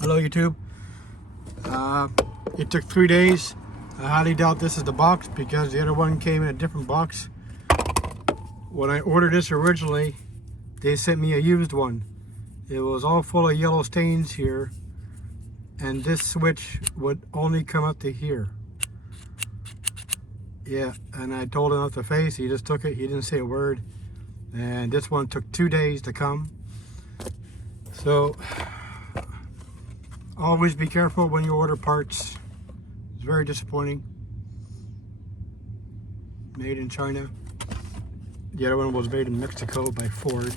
Hello YouTube. It took 3 days. I highly doubt this is the box because the other one came in a different box. When I ordered this originally, they sent me a used one. It was all full of yellow stains here, and this switch would only come up to here. Yeah, and I told him off the face. He just took it. He didn't say a word. And this one took 2 days to come. So always be careful when you order parts. It's very disappointing. Made in China. The other one was made in Mexico by Ford.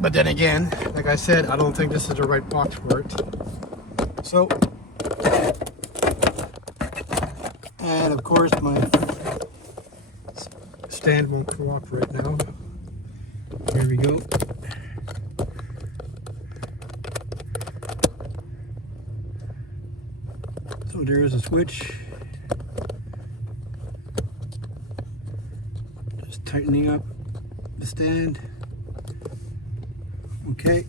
But then again, like I said, I don't think this is the right box for it. So, and of course my stand won't cooperate now. Here we go. So there is a switch. Just tightening up the stand. Okay.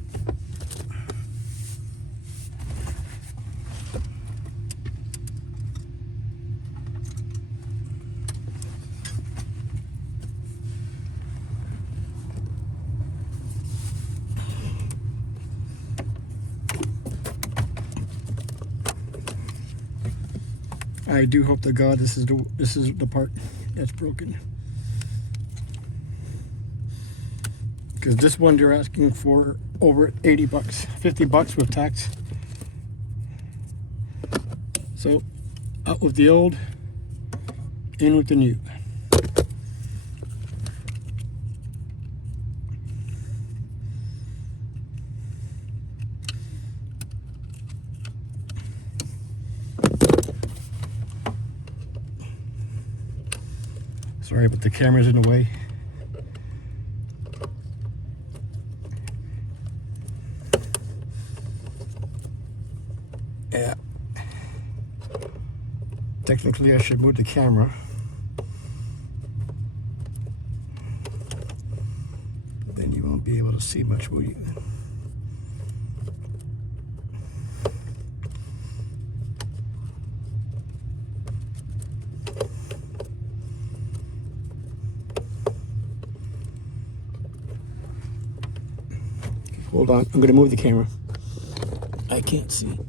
I do hope to God this is the part that's broken. Because this one they're asking for over 80 bucks, 50 bucks with tax. So out with the old, in with the new. Sorry, but the camera's in the way. Yeah. Technically, I should move the camera. Then you won't be able to see much, will you? Hold on, I'm going to move the camera. I can't see.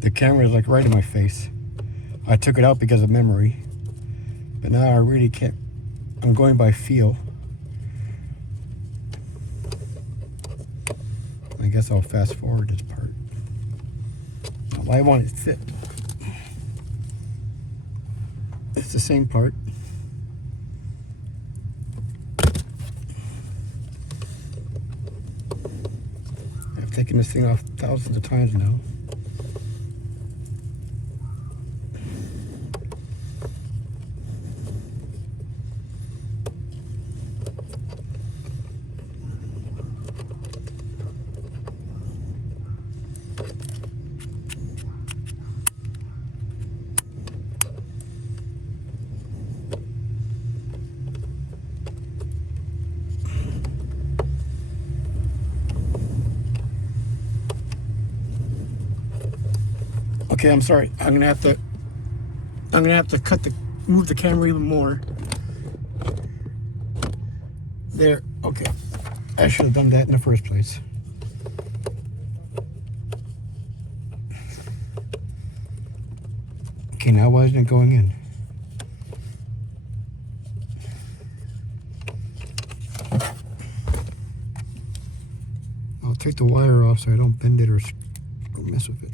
The camera is like right in my face. I took it out because of memory, but now I really can't. I'm going by feel. I guess I'll fast forward this part. I want it to fit. It's the same part. I've taken this thing off thousands of times now. Okay, I'm sorry. I'm gonna have to move the camera even more. There. Okay. I should have done that in the first place. Okay, now why isn't it going in? I'll take the wire off so I don't bend it or mess with it.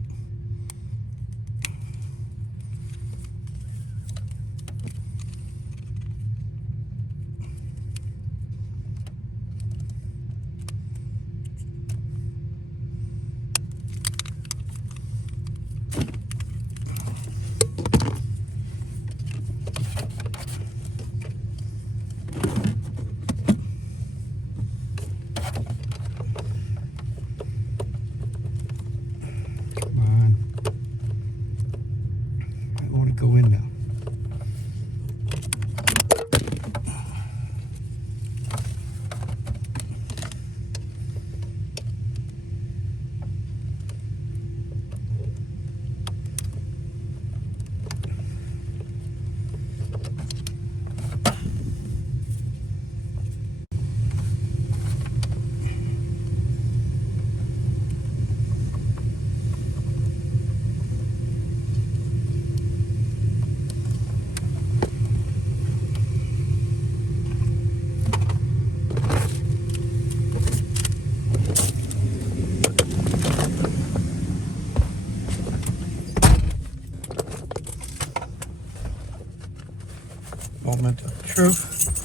truth.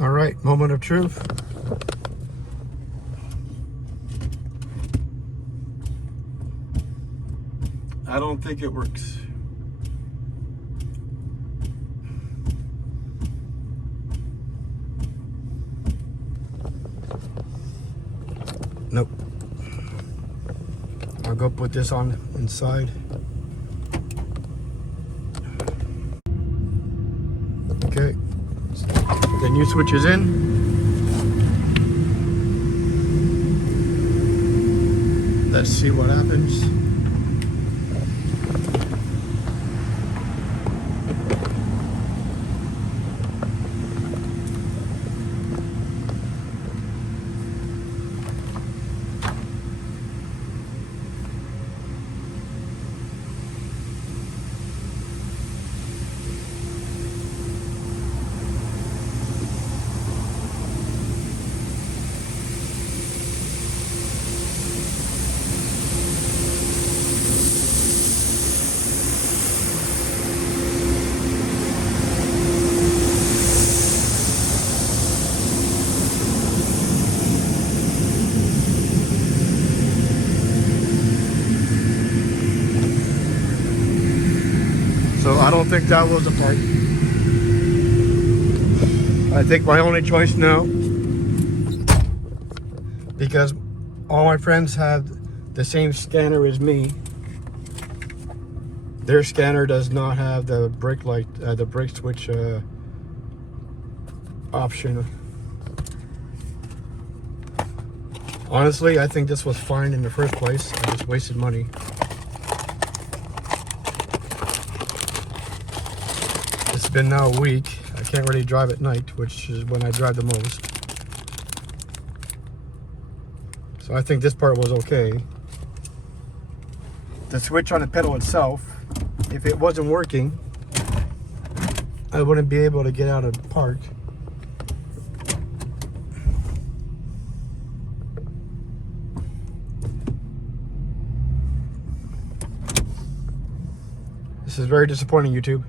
All right, moment of truth. I don't think it works. Nope. I'll go put this on inside. Okay. The new switch is in. Let's see what happens. So I don't think that was a part. I think my only choice now, because all my friends have the same scanner as me, their scanner does not have the brake light, the brake switch option. Honestly, I think this was fine in the first place. I just wasted money. It's been now a week. I can't really drive at night, which is when I drive the most. So I think this part was okay. The switch on the pedal itself, if it wasn't working, I wouldn't be able to get out of park. This is very disappointing, YouTube.